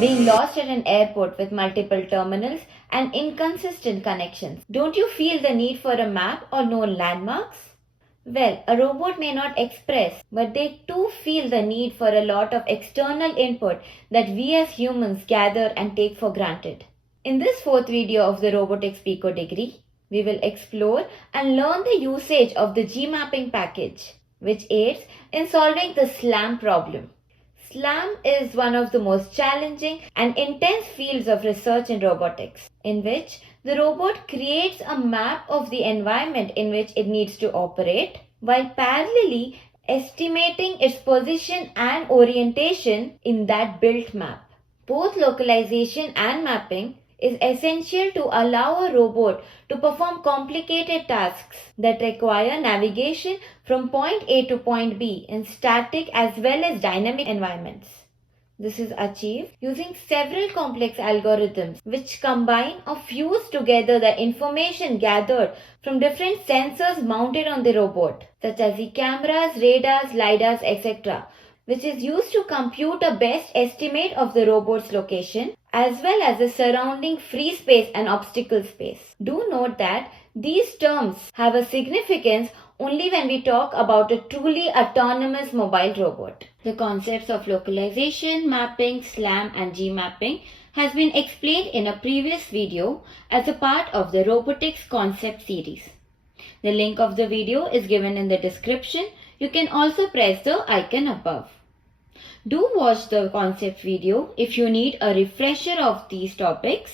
being lost at an airport with multiple terminals and inconsistent connections. Don't you feel the need for a map or known landmarks? Well, a robot may not express, but they too feel the need for a lot of external input that we as humans gather and take for granted. In this fourth video of the Robotics Pico degree, we will explore and learn the usage of the G-mapping package, which aids in solving the SLAM problem. SLAM is one of the most challenging and intense fields of research in robotics, in which the robot creates a map of the environment in which it needs to operate, while parallelly estimating its position and orientation in that built map. Both localization and mapping is essential to allow a robot to perform complicated tasks that require navigation from point A to point B in static as well as dynamic environments. This is achieved using several complex algorithms which combine or fuse together the information gathered from different sensors mounted on the robot, such as the cameras, radars, lidars, etc., which is used to compute a best estimate of the robot's location as well as the surrounding free space and obstacle space. Do note that these terms have a significance only when we talk about a truly autonomous mobile robot. The concepts of localization, mapping, SLAM and G-mapping has been explained in a previous video as a part of the robotics concept series. The link of the video is given in the description. You can also press the icon above. Do watch the concept video if you need a refresher of these topics,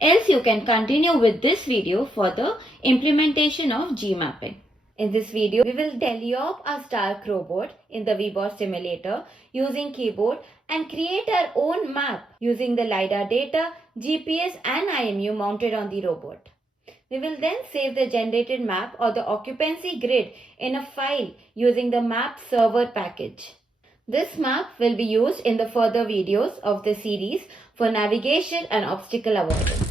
else you can continue with this video for the implementation of G-mapping. In this video, we will teleop a Stark robot in the VBot simulator using keyboard and create our own map using the LiDAR data, GPS and IMU mounted on the robot. We will then save the generated map or the occupancy grid in a file using the map server package. This map will be used in the further videos of the series for navigation and obstacle avoidance.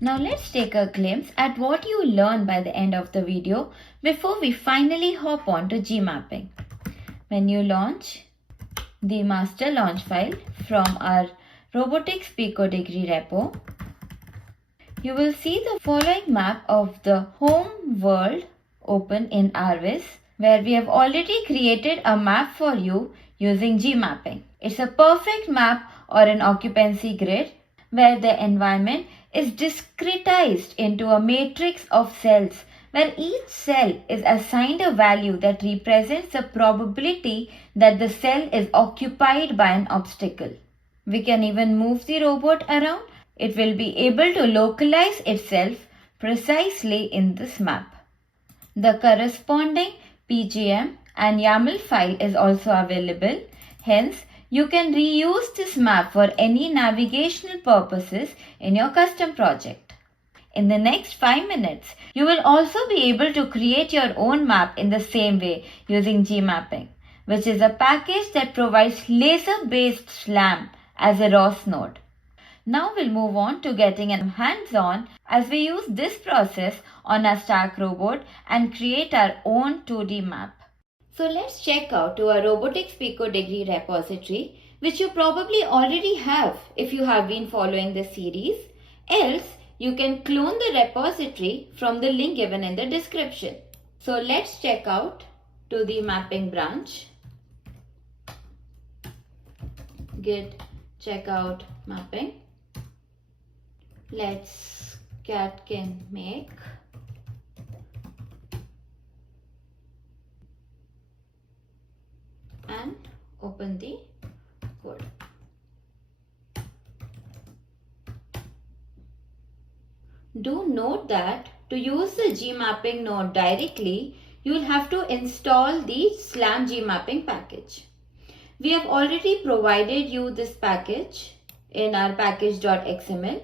Now let's take a glimpse at what you learn by the end of the video before we finally hop on to G-mapping. When you launch the master launch file from our Robotics Pico degree repo, you will see the following map of the home world open in Arvis, where we have already created a map for you using G-mapping. It's a perfect map or an occupancy grid where the environment is discretized into a matrix of cells where each cell is assigned a value that represents the probability that the cell is occupied by an obstacle. We can even move the robot around. It will be able to localize itself precisely in this map. The corresponding PGM and YAML file is also available. Hence, you can reuse this map for any navigational purposes in your custom project. In the next 5 minutes, you will also be able to create your own map in the same way using G-mapping, which is a package that provides laser-based SLAM as a ROS node. Now we'll move on to getting hands-on as we use this process on our Stark robot and create our own 2D map. So let's check out to our Robotics Pico degree repository, which you probably already have if you have been following the series. Else, you can clone the repository from the link given in the description. So let's check out to the mapping branch. Git checkout mapping. Let's catkin make. And open the code. Do note that to use the G-mapping node directly, you will have to install the SLAM G-mapping package. We have already provided you this package in our package.xml.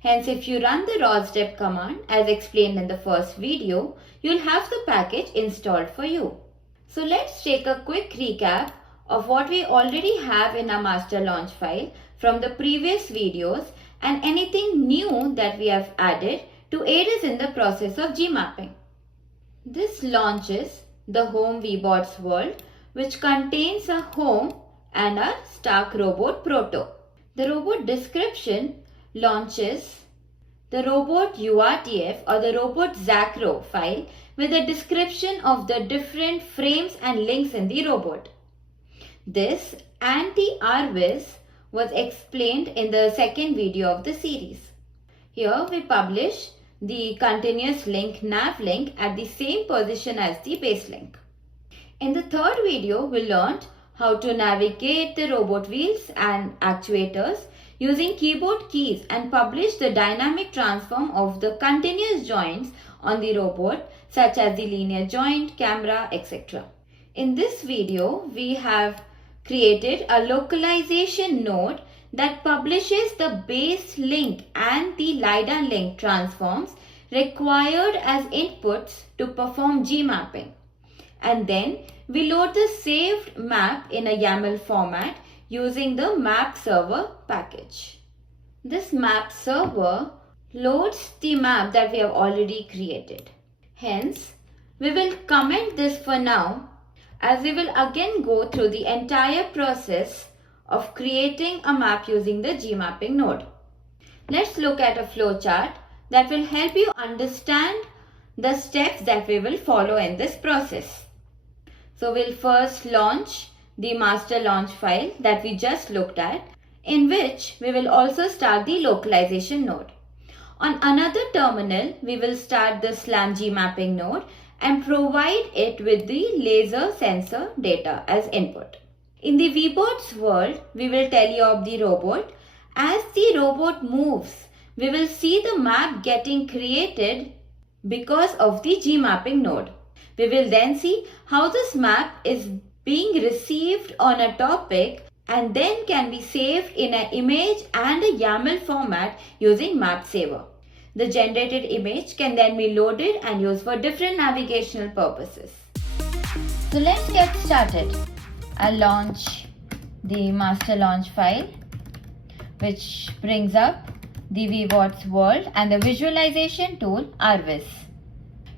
Hence, if you run the rosdep command as explained in the first video, you will have the package installed for you. So let's take a quick recap of what we already have in our master launch file from the previous videos and anything new that we have added to aid us in the process of G-mapping. This launches the home VBots world, which contains a home and a Stark robot proto. The robot description launches the robot URTF or the robot Zacro file with a description of the different frames and links in the robot. This anti-RViz was explained in the second video of the series. Here we publish the continuous link nav link at the same position as the base link. In the third video, we learned how to navigate the robot wheels and actuators using keyboard keys and publish the dynamic transform of the continuous joints on the robot such as the linear joint, camera, etc. In this video, we have created a localization node that publishes the base link and the LiDAR link transforms required as inputs to perform G mapping. And then we load the saved map in a YAML format using the map server package. This map server loads the map that we have already created. Hence, we will comment this for now, as we will again go through the entire process of creating a map using the Gmapping node. Let's look at a flowchart that will help you understand the steps that we will follow in this process. So we'll first launch the master launch file that we just looked at, in which we will also start the localization node. On another terminal, we will start the SLAM Gmapping node and provide it with the laser sensor data as input. In the VBots world, we will teleop the robot. As the robot moves, we will see the map getting created because of the Gmapping node. We will then see how this map is being received on a topic and then can be saved in an image and a YAML format using Map Saver. The generated image can then be loaded and used for different navigational purposes. So let's get started. I'll launch the master launch file, which brings up the VBots world and the visualization tool RViz.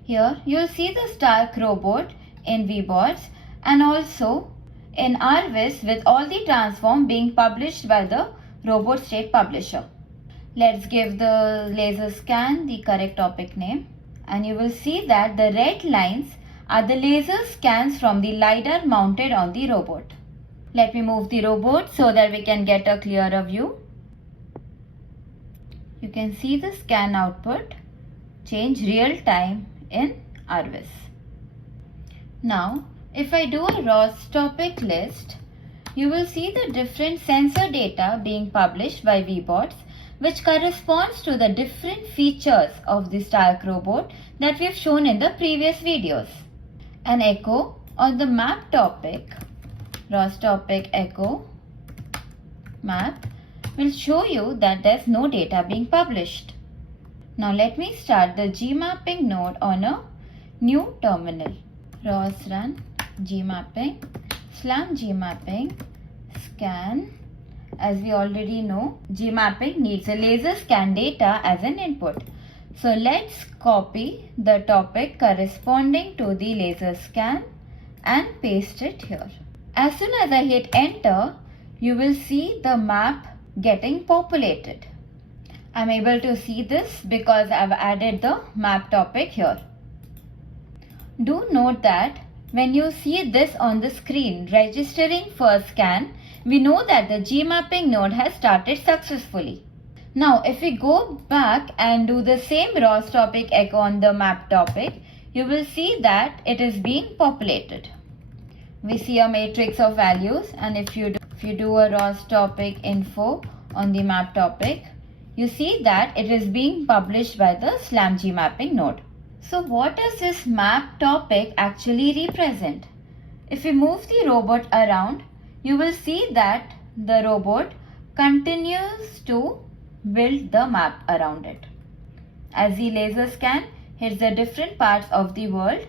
Here you'll see the Stark robot in VBots and also in RViz with all the transform being published by the robot state publisher. Let's give the laser scan the correct topic name, and you will see that the red lines are the laser scans from the LiDAR mounted on the robot. Let me move the robot so that we can get a clearer view. You can see the scan output change real time in RViz. Now, if I do a ROS topic list, you will see the different sensor data being published by VBots, which corresponds to the different features of the Stark robot that we have shown in the previous videos. An echo on the map topic, ROS topic echo map, will show you that there's no data being published. Now let me start the Gmapping node on a new terminal. ROS run Gmapping, SLAM Gmapping, scan. As we already know, Gmapping needs a laser scan data as an input. So let's copy the topic corresponding to the laser scan and paste it here. As soon as I hit enter, you will see the map getting populated. I'm able to see this because I've added the map topic here. Do note that when you see this on the screen registering for scan, we know that the Gmapping node has started successfully. Now if we go back and do the same ROS topic echo on the map topic, you will see that it is being populated. We see a matrix of values, and if you do a ROS topic info on the map topic, you see that it is being published by the SLAM Gmapping node. So what does this map topic actually represent? If we move the robot around, you will see that the robot continues to build the map around it. As the laser scan hits the different parts of the world,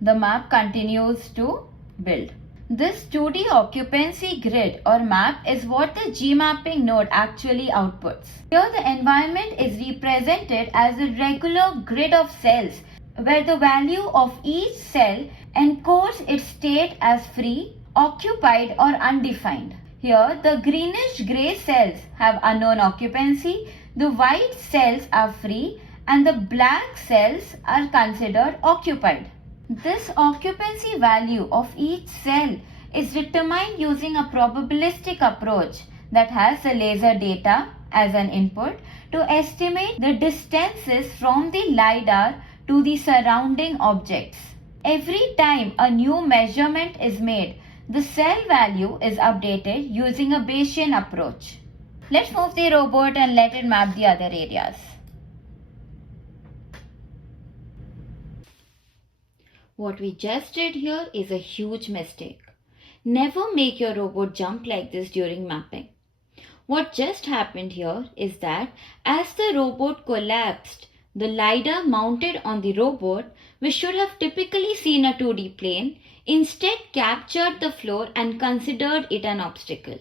the map continues to build. This 2D occupancy grid or map is what the Gmapping node actually outputs. Here the environment is represented as a regular grid of cells where the value of each cell encodes its state as free, occupied or undefined. Here, the greenish grey cells have unknown occupancy, the white cells are free, and the black cells are considered occupied. This occupancy value of each cell is determined using a probabilistic approach that has the laser data as an input to estimate the distances from the LiDAR to the surrounding objects. Every time a new measurement is made, the cell value is updated using a Bayesian approach. Let's move the robot and let it map the other areas. What we just did here is a huge mistake. Never make your robot jump like this during mapping. What just happened here is that as the robot collapsed, the LiDAR mounted on the robot, which should have typically seen a 2D plane, instead captured the floor and considered it an obstacle.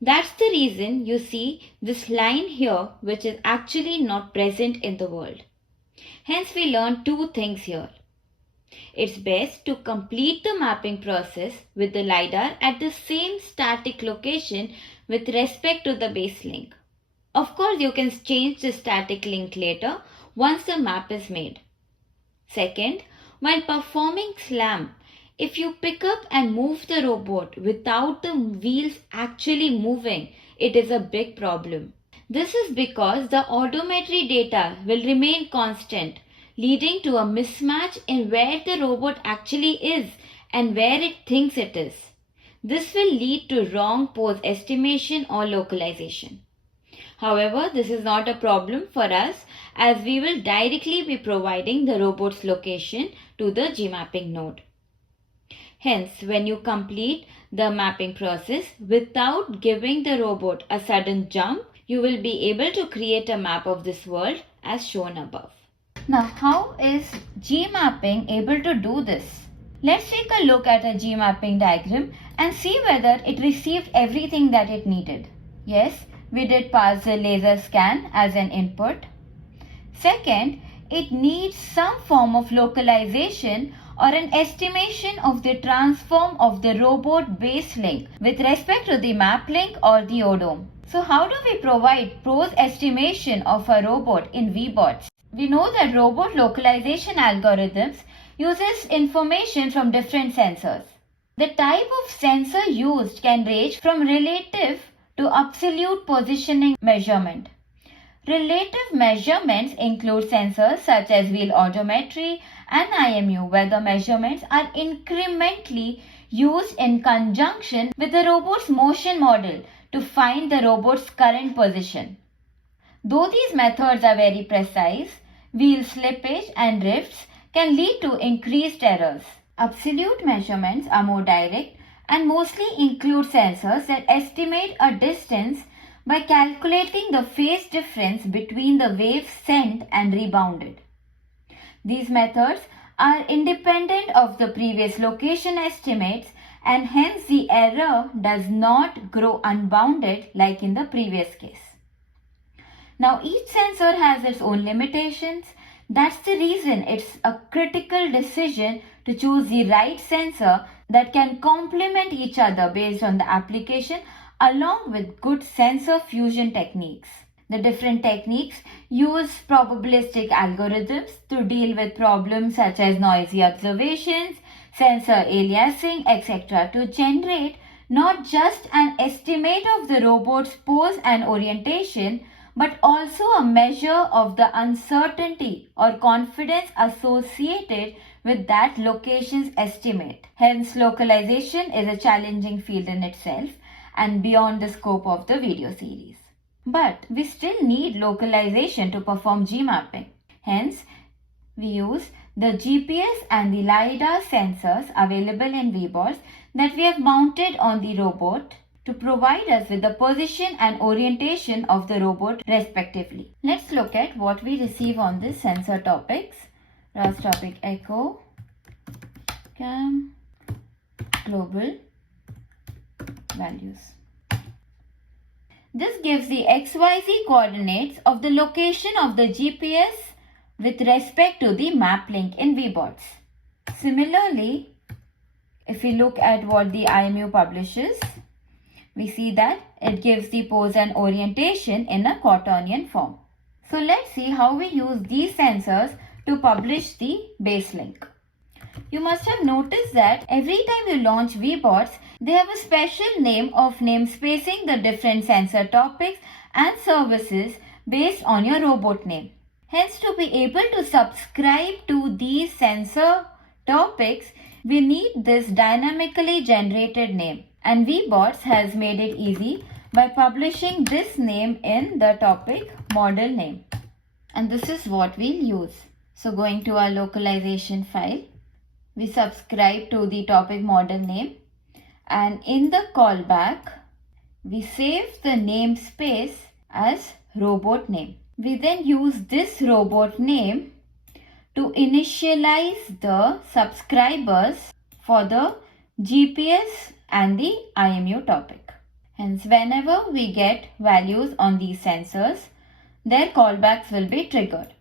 That's the reason you see this line here, which is actually not present in the world. Hence, we learned two things here. It's best to complete the mapping process with the LiDAR at the same static location with respect to the base link. Of course, you can change the static link later once the map is made. Second, while performing SLAM, if you pick up and move the robot without the wheels actually moving, it is a big problem. This is because the odometry data will remain constant, leading to a mismatch in where the robot actually is and where it thinks it is. This will lead to wrong pose estimation or localization. However, this is not a problem for us as we will directly be providing the robot's location to the Gmapping node. Hence, when you complete the mapping process without giving the robot a sudden jump, you will be able to create a map of this world as shown above. Now, how is Gmapping able to do this? Let's take a look at a Gmapping diagram and see whether it received everything that it needed. Yes, we did pass the laser scan as an input. Second, it needs some form of localization or an estimation of the transform of the robot base link with respect to the map link or the ODOM. So how do we provide pose estimation of a robot in VBOTs? We know that robot localization algorithms uses information from different sensors. The type of sensor used can range from relative to absolute positioning measurement. Relative measurements include sensors such as wheel odometry and IMU, where the measurements are incrementally used in conjunction with the robot's motion model to find the robot's current position. Though these methods are very precise, wheel slippage and drifts can lead to increased errors. Absolute measurements are more direct and mostly include sensors that estimate a distance by calculating the phase difference between the waves sent and rebounded. These methods are independent of the previous location estimates and hence the error does not grow unbounded like in the previous case. Now each sensor has its own limitations. That's the reason it's a critical decision to choose the right sensor that can complement each other based on the application along with good sensor fusion techniques. The different techniques use probabilistic algorithms to deal with problems such as noisy observations, sensor aliasing, etc. to generate not just an estimate of the robot's pose and orientation, but also a measure of the uncertainty or confidence associated with that location's estimate. Hence, localization is a challenging field in itself and beyond the scope of the video series. But we still need localization to perform Gmapping. Hence, we use the GPS and the LiDAR sensors available in VBOTs that we have mounted on the robot to provide us with the position and orientation of the robot respectively. Let's look at what we receive on this sensor topics. RAS topic echo, cam, global values. This gives the XYZ coordinates of the location of the GPS with respect to the map link in VBOTs. Similarly, if we look at what the IMU publishes, We see that it gives the pose and orientation in a quaternion form. So let's see how we use these sensors to publish the base link. You must have noticed that every time you launch VBots, they have a special name of namespacing the different sensor topics and services based on your robot name. Hence, to be able to subscribe to these sensor topics, we need this dynamically generated name. And VBots has made it easy by publishing this name in the topic model name. And this is what we'll use. So going to our localization file, we subscribe to the topic model name, and in the callback, we save the namespace as robot name. We then use this robot name to initialize the subscribers for the GPS and the IMU topic. Hence, whenever we get values on these sensors, their callbacks will be triggered.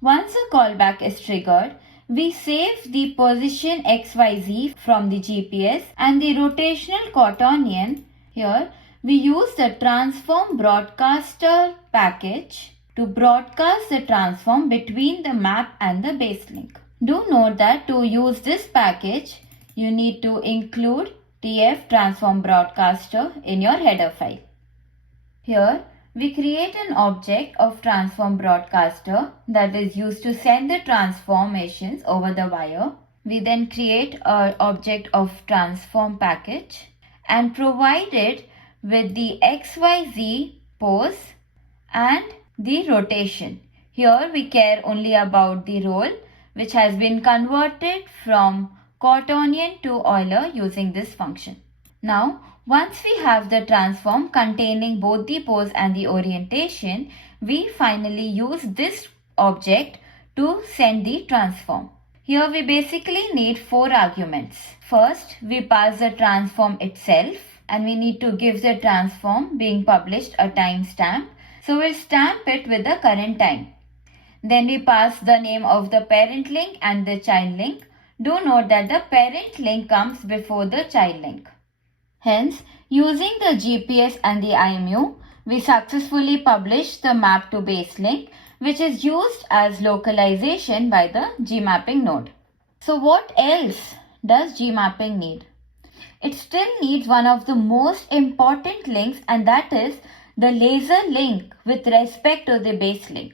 Once a callback is triggered, we save the position XYZ from the GPS and the rotational quaternion. Here, we use the transform broadcaster package to broadcast the transform between the map and the base link. Do note that to use this package, you need to include TF transform broadcaster in your header file. Here, we create an object of transform broadcaster that is used to send the transformations over the wire. We then create an object of transform package and provide it with the XYZ pose and the rotation. Here we care only about the role, which has been converted from quaternion to Euler using this function. Now, once we have the transform containing both the pose and the orientation, we finally use this object to send the transform. Here we basically need 4 arguments. First, we pass the transform itself, and we need to give the transform being published a timestamp. So we'll stamp it with the current time. Then we pass the name of the parent link and the child link. Do note that the parent link comes before the child link. Hence, using the GPS and the IMU, we successfully publish the map to base link, which is used as localization by the gmapping node. So what else does gmapping need? It still needs one of the most important links, and that is the laser link with respect to the base link.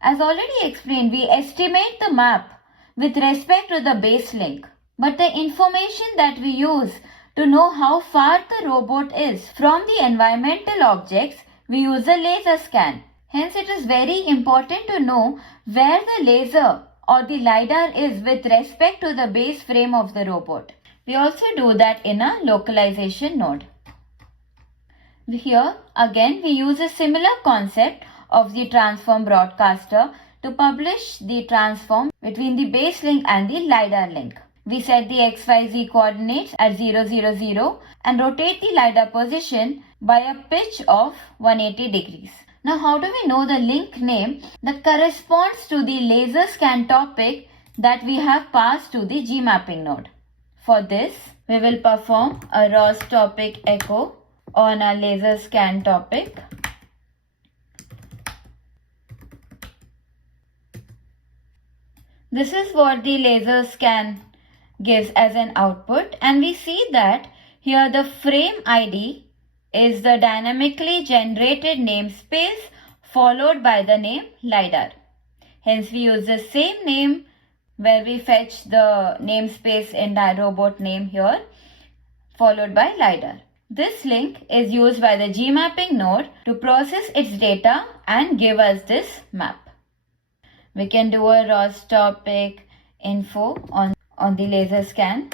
As already explained, we estimate the map with respect to the base link, but the information that we use to know how far the robot is from the environmental objects, we use a laser scan. Hence, it is very important to know where the laser or the LiDAR is with respect to the base frame of the robot. We also do that in a localization node. Here, again, we use a similar concept of the transform broadcaster to publish the transform between the base link and the LiDAR link. We set the XYZ coordinates at 0, 0, 0 and rotate the LiDAR position by a pitch of 180 degrees. Now, how do we know the link name that corresponds to the laser scan topic that we have passed to the gmapping node? For this, we will perform a ROS topic echo on a laser scan topic. This is what the laser scan gives as an output, and we see that here the frame ID is the dynamically generated namespace followed by the name LiDAR. Hence, we use the same name where we fetch the namespace in the robot name here followed by LiDAR. This link is used by the gmapping node to process its data and give us this map. We can do a ROS topic info on the laser scan,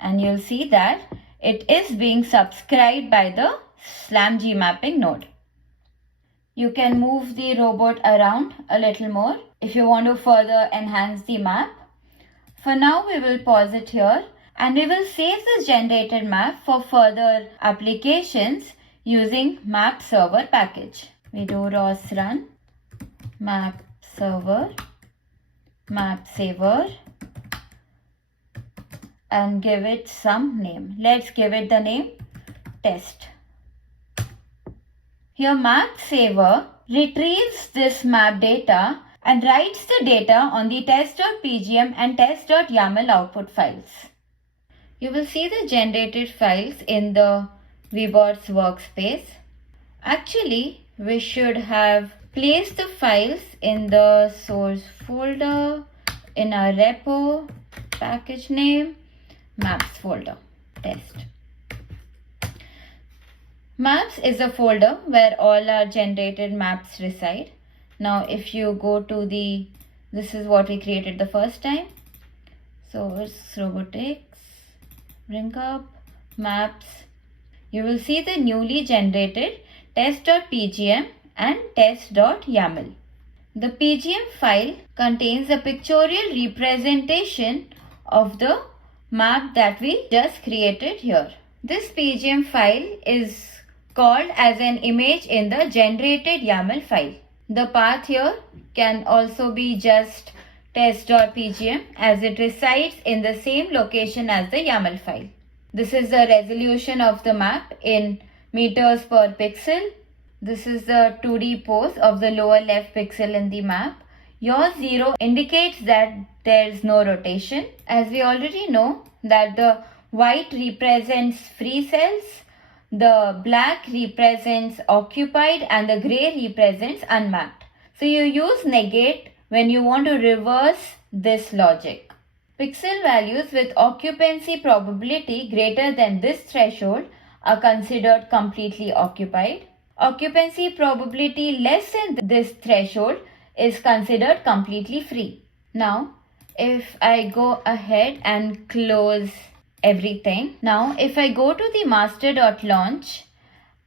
and you'll see that it is being subscribed by the SLAM gmapping node. You can move the robot around a little more if you want to further enhance the map. For now, we will pause it here and we will save this generated map for further applications using map server package. We do ROS run map server map saver and give it some name. Let's give it the name test. Here Map Saver retrieves this map data and writes the data on the test.pgm and test.yaml output files. You will see the generated files in the VBOTS workspace. Actually, we should have placed the files in the source folder, in our repo, package name, maps folder, test. Maps is a folder where all our generated maps reside. Now if you go to this is what we created the first time. So it's robotics, bring up maps. You will see the newly generated test.pgm and test.yaml. The pgm file contains a pictorial representation of the map that we just created here. This pgm file is called as an image in the generated YAML file. The path here can also be just test.pgm as it resides in the same location as the YAML file. This is the resolution of the map in meters per pixel. This is the 2D pose of the lower left pixel in the map. Your 0 indicates that there is no rotation, as we already know that the white represents free cells, the black represents occupied, and the gray represents unmapped. So you use negate when you want to reverse this logic. Pixel values with occupancy probability greater than this threshold are considered completely occupied. Occupancy probability less than this threshold is considered completely free. Now, if I go ahead and close everything. Now if I go to the master.launch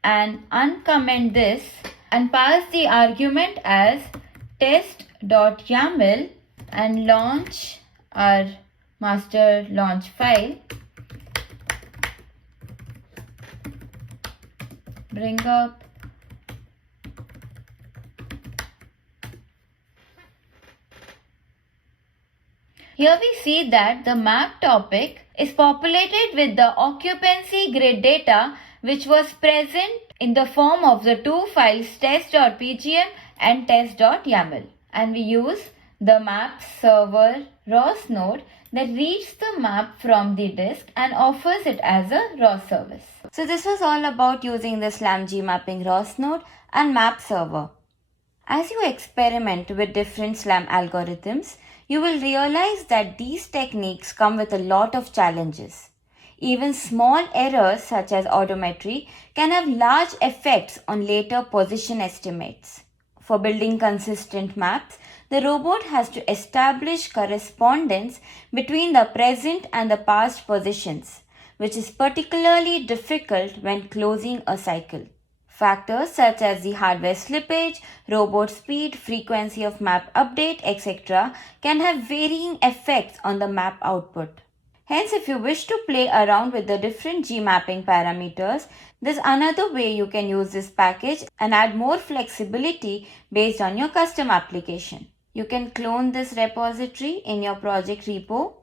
and uncomment this and pass the argument as test.yaml and launch our master launch file, bring up here we see that the map topic is populated with the occupancy grid data which was present in the form of the two files test.pgm and test.yaml, and we use the map server ROS node that reads the map from the disk and offers it as a ROS service. So this was all about using the SlamG mapping ROS node and map server. As you experiment with different SLAM algorithms, you will realize that these techniques come with a lot of challenges. Even small errors such as odometry can have large effects on later position estimates. For building consistent maps, the robot has to establish correspondence between the present and the past positions, which is particularly difficult when closing a cycle. Factors such as the hardware slippage, robot speed, frequency of map update, etc. can have varying effects on the map output. Hence, if you wish to play around with the different G-mapping parameters, there's another way you can use this package and add more flexibility based on your custom application. You can clone this repository in your project repo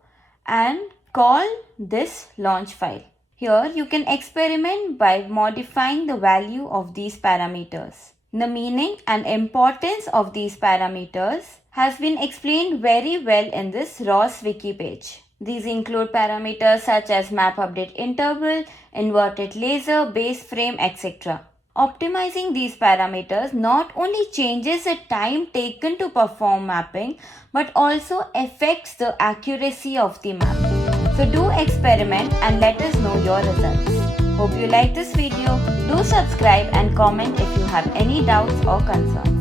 and call this launch file. Here you can experiment by modifying the value of these parameters. The meaning and importance of these parameters has been explained very well in this ROS wiki page. These include parameters such as map update interval, inverted laser, base frame, etc. Optimizing these parameters not only changes the time taken to perform mapping but also affects the accuracy of the map. So do experiment and let us know your results. Hope you like this video. Do subscribe and comment if you have any doubts or concerns.